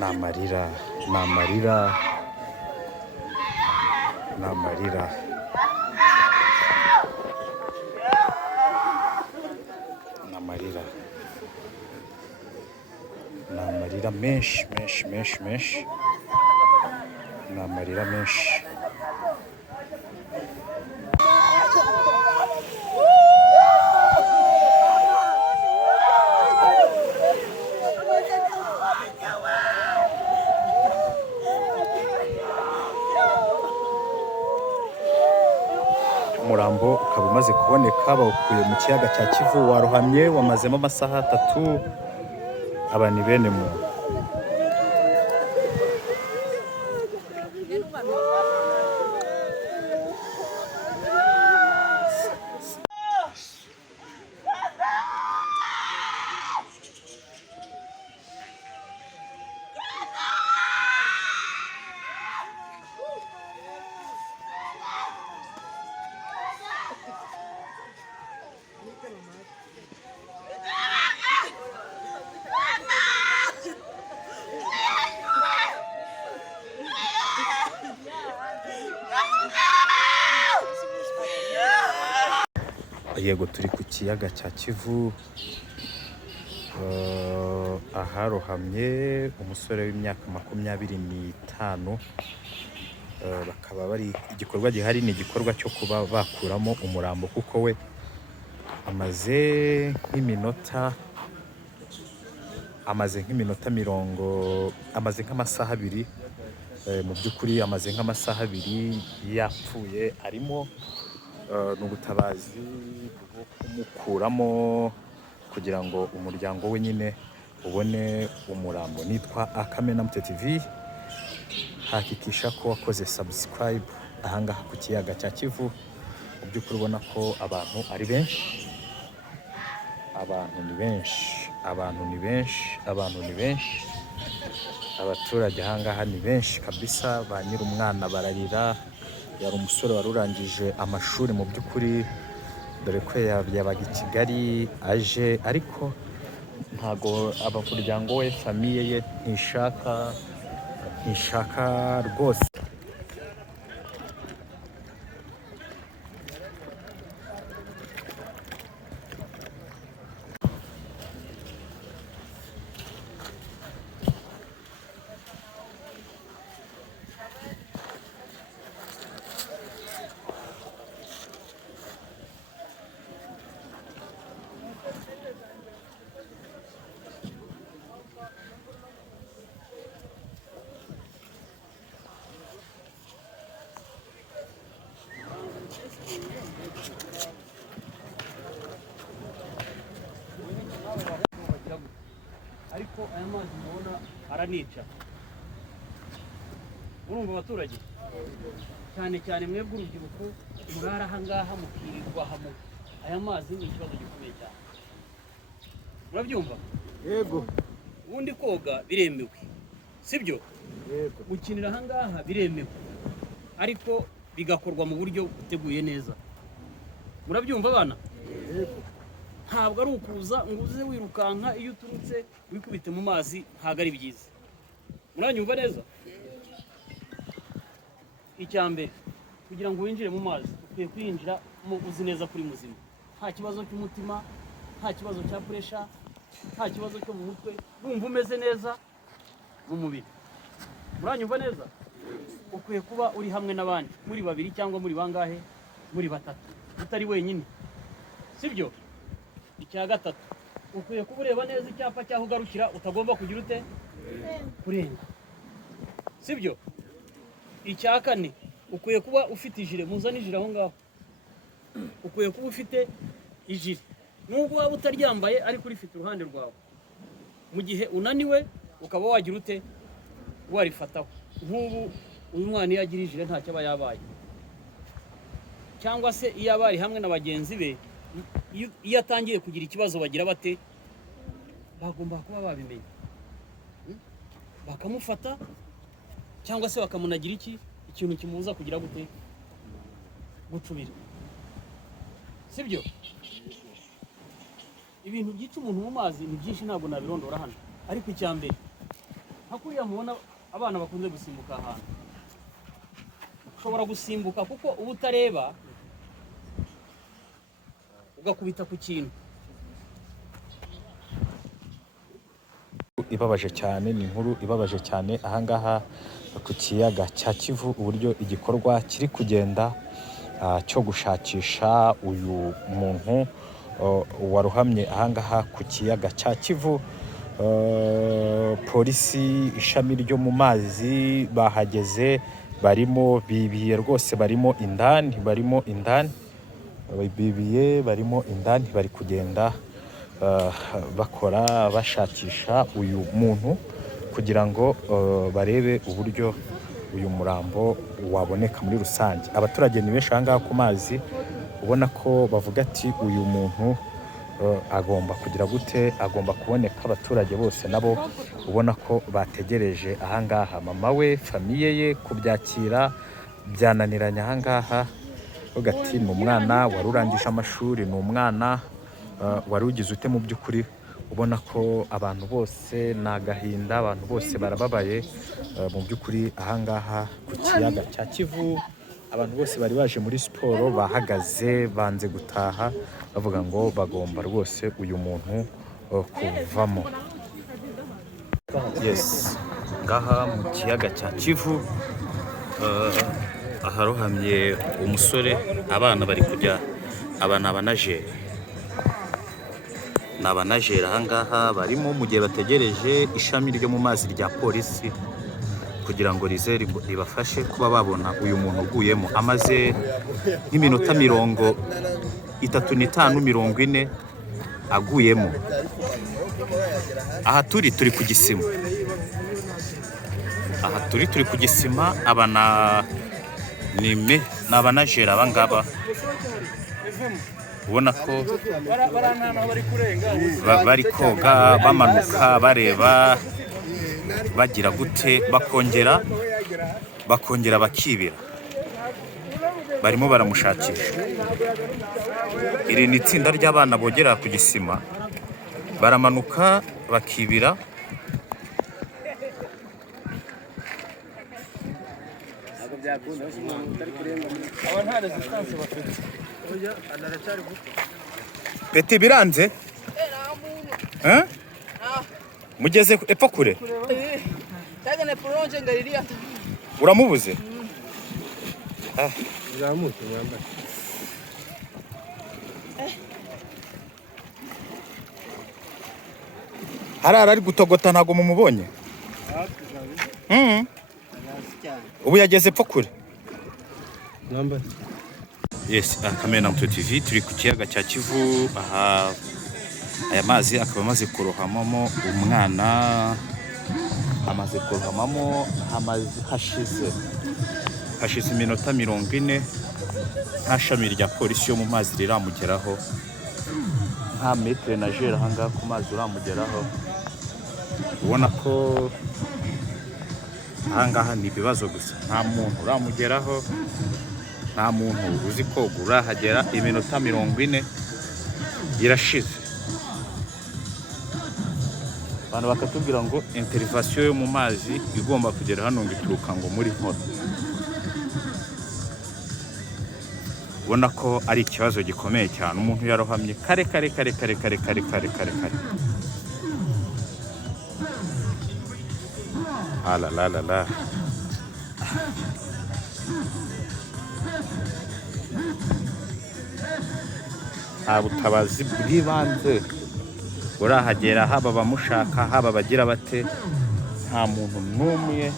Namarira, namarira, namarira, namarira, namarira menshi, menshi, menshi, menshi, namarira menshi. Umurambo ukaba umaze kuboneka, bawukuye mu kiyaga cya Kivu, warohamye, wamazemo amasaha 3. Aba ni bene muntu. Yego, turi ku kiyaga cya Kivu, aharohamye umusore w'imyaka 25. Bakaba bari, igikorwa gihari ni igikorwa cyo kuba bakuramo umurambo, kuko we amaze nk'iminota amaze nk'amasaha 2. Mu by'ukuri amaze nk'amasaha 2 yapfuye. Arimo n'ubutabazi bwo kumukuramo kugira ngo umuryango we nyine ubone umurambo. Nitwa Akamena Mute TV. Hakikisha ko wakoze subscribe ahangaha ku kiyaga cya Kivu. Mu by'ukuri ubona ko abantu ari benshi, abantu ni benshi, abantu ni benshi, abantu ni benshi, abaturage ahangaha ni benshi kabisa. Ba nyir'umwana bararira. Yari umusore wari urangije amashuri mu by'ukuri, dore ko yabaga i Kigali aje, ariko ntago abamuryango we, famiye ye ntishaka rwose. Ariko aya mazi mubona aranica. Urumva abaturage, cyane cyane mwebwe urubyiruko murara ahangaha mukirirwa hamwe, aya mazi ni ikibazo gikomeye cyane. Murabyumva? Yego. Ubundi koga biremewe, sibyo? Yego. Gukinira ahangaha biremewe, ariko bigakorwa mu buryo buteguye neza. Murabyumva abana? Yego. Ntabwo ari ukuza ngo uze wirukanka, iyo uturutse wikubite mu mazi, ntabwo ari byiza. Muranyumva neza? Icyambere, kugira ngo winjire mu mazi ukwiye kwinjira uzi neza kuri muzima, nta kibazo cy'umutima, nta kibazo cya pressure, nta kibazo cyo mu mutwe, wumva umeze neza mu mubiri. Muranyumva neza? Ukwiye kuba uri hamwe n'abandi, muri 2 cyangwa muri bangahe, muri 3, utari wenyine, sibyo? Icya gatatu, ukwiye kuba ureba neza icyapa cyaho ugarukira, utagomba kugira ute kurenga, sibyo? Icya kane, ukwiye kuba ufite ijire. Muzana ijire aho ngaho. Ukwiye kuba ufite ijire, nubwo waba utaryambaye ariko urifite uruhande rwawe. Mu gihe unaniwe ukaba wagira ute warifataho. Nk'ubu uyu mwana iyo agira ijire ntacyo aba yabaye, cyangwa se iyo abari hamwe na bagenzi be, iyo atangiye kugira ikibazo bagira bate, bagomba kuba babimenye, bakamufata cyangwa se bakamunagira ikintu kimuza kugira gute gucubira, sibyo? Ibintu byica umuntu mu mazi ni byinshi, ntabwo nabirondora hano, ariko icyambere nka kuriya mubona abana bakunze gusimbuka ahantu, ushobora gusimbuka kuko uba utareba ugakubita ku kintu. Ibabaje cyane, ni inkuru ibabaje cyane ahangaha ku kiyaga cya Kivu, uburyo igikorwa kiri kugenda cyo gushakisha uyu muntu waruhamye ahangaha ku kiyaga cya Kivu. Polisi ishami ryo mu mazi bahageze, barimo bibiye rwose, barimo indani bibiye, barimo indani, bari kugenda bakora bashakisha uyu muntu kugira ngo barebe uburyo uyu murambo waboneka muri rusange. Abaturage ni benshi ahangaha ku mazi, ubona ko bavuga ati uyu muntu agomba kugira gute, agomba kuboneka. Abaturage bose nabo ubona ko bategereje ahangaha, mama we, famiye ye kubyakira byananiranye ahangaha. Uvuga ati ni umwana wari urangije amashuri, ni umwana wari ugize ute. Mu by'ukuri ubona ko abantu bose ni agahinda, abantu bose barababaye. Mu by'ukuri ahangaha ku kiyaga cya Kivu abantu bose bari baje muri siporo, bahagaze banze gutaha, bavuga ngo bagomba rwose uyu muntu kuvamo. Yes, ngaha mu kiyaga cya Kivu aharohamye umusore, abana bari kujya, aba ni abanajeri ahangaha barimo mu gihe bategereje ishami ryo mu mazi rya polisi kugira ngo rize ribafashe kuba babona uyu muntu uguyemo. Amaze nk'iminota 35-40 aguyemo. Aha turi ku gisima, ku gisima. Aba ni abanajeri abangaba, ubona ko bari koga, bamanuka, bareba, bagira gute, bakongera bakibira. Barimo baramushakisha. Iri ni itsinda ry'abana bogera ku gisima, baramanuka bakibira. Peti biranze? Mugeze epfo kure? Uramubuze? Harara ari gutogota, ntago mumubonye? Ubu yageze epfo kure? Yes, Kamena Mto TV, turi ku kiyaga cya Kivu. Aha aya mazi akaba amaze kurohamamo umwana, amaze kurohamamo, hashize iminota 40 nta shami rya polisi yo mu mazi riramugeraho, nta metre nagera ahangaha ku mazi uramugeraho. Ubona ko ahangaha ni ibibazo gusa, nta muntu uramugeraho, nta muntu uzi koga urahagera. Iminota 40 irashize. Abantu bakatubwira ngo intervention yo mu mazi igomba kugera hano ngo ituruka ngo muri Nkora. Ubona ko ari ikibazo gikomeye cyane, umuntu yarohamye kare. La nta butabazi bw'ibanze urahagera, haba bamushaka, haba bagira bate, nta muntu n'umwe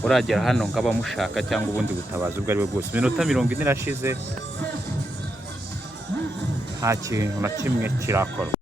uragera hano ngo abamushaka cyangwa ubundi butabazi ubwo ari bwo bwose. Iminota 40 irashize, nta kintu na kimwe kirakorwa.